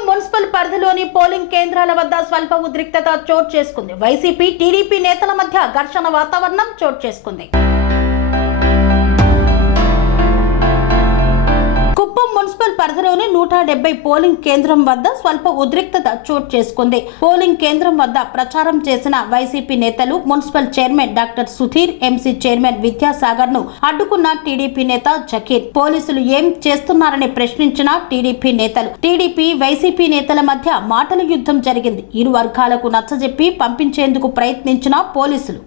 Kuppam municipal పరిధిలోని polling కేంద్రాల వద్ద స్వల్ప ఉద్రిక్తత చోటు చేసుకుంది. వైసీపీ టీడీపీ నేతల మధ్య ఘర్షణ వాతావరణం చోటు చేసుకుంది. కుప్పం మున్సిపల్ పరిధిలోని 170 పోలింగ్ కేంద్రం వద్ద స్వల్ప ఉద్రిక్తత చోటు చేసుకుంది. పోలింగ్ కేంద్రం వద్ద ప్రచారం చేసిన వైసీపీ నేతలు municipal chairman doctor Sudheer, MC chairman Vidyasagar ను అడ్డుకున్న టీడీపీ నేత జకీర్. పోలీసులు ఏం చేస్తున్నారని ప్రశ్నించిన టీడీపీ నేతలు. టీడీపీ వైసీపీ నేతల మధ్య మాటల యుద్ధం జరిగింది. ఇరు వర్గాలకు నచ్చజెప్పి పంపించేందుకు ప్రయత్నించిన పోలీసులు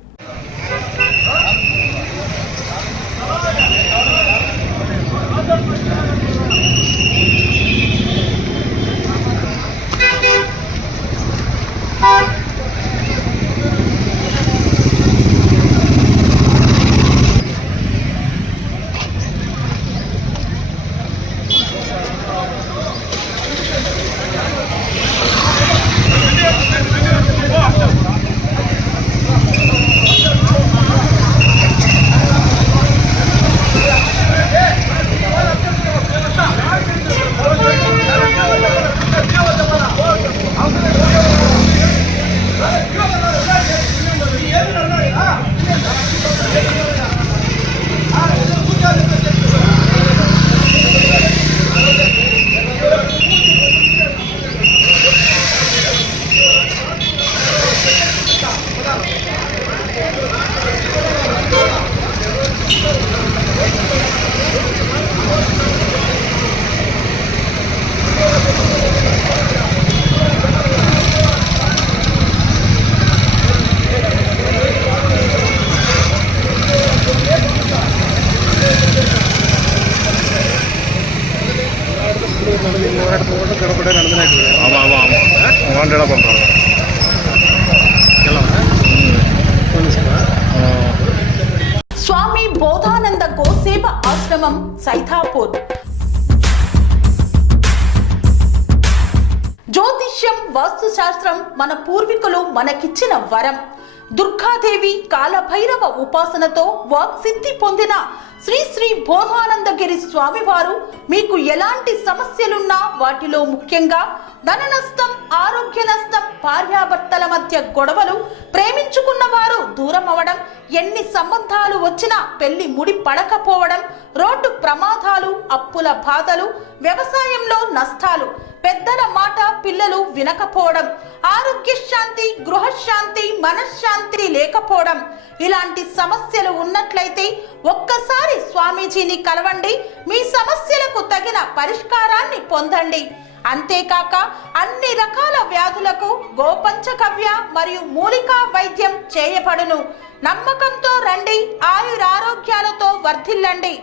స్వామి బోధానంద గోసేవ ఆశ్రమం సైథాపూర్. జ్యోతిష్యం, వాస్తుశాస్త్రం మన పూర్వీకులు మనకిచ్చిన వరం. దుర్గాదేవి, కాలభైరవ ఉపాసనతో వాక్సిద్ధి పొందిన శ్రీ శ్రీ బోధానందగిరి స్వామివారు మీకు ఎలాంటి సమస్యలున్నా, వాటిలో ముఖ్యంగా ధన నష్టం, ఆరోగ్య నష్టం, భార్యాభర్తల మధ్య గొడవలు, ప్రేమించుకున్న వారు దూరం అవడం, ఎన్ని సంబంధాలు వచ్చినా పెళ్లి ముడి పడకపోవడం, రోడ్డు ప్రమాదాలు, అప్పుల బాధలు, వ్యవసాయంలో నష్టాలు, పెద్దల మాట పిల్లలు వినకపోవడం, ఆరోగ్య శాంతి, గృహశాంతి, మనశ్శాంతి లేకపోవడం, ఇలాంటి సమస్యలు ఉన్నట్లయితే ఒక్కసారి స్వామీజీని కలవండి. మీ సమస్యలకు తగిన పరిష్కారాన్ని పొందండి. అంతేకాక అన్ని రకాల వ్యాధులకు గోపంచకవ్య మరియు మూలికా వైద్యం చేయబడును. నమ్మకంతో రండి, ఆయురారోగ్యాలతో వర్ధిల్లండి.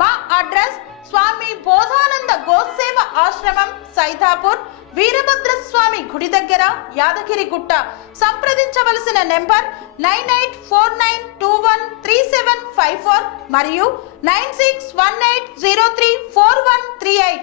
మా అడ్రస్ స్వామి బోధానంద గోసేవ ఆశ్రమం, సైథాపూర్, వీరభద్రస్వామి గుడి దగ్గర, యాదగిరిగుట్ట. సంప్రదించవలసిన నెంబర్ 9849213754 మరియు 9618034138.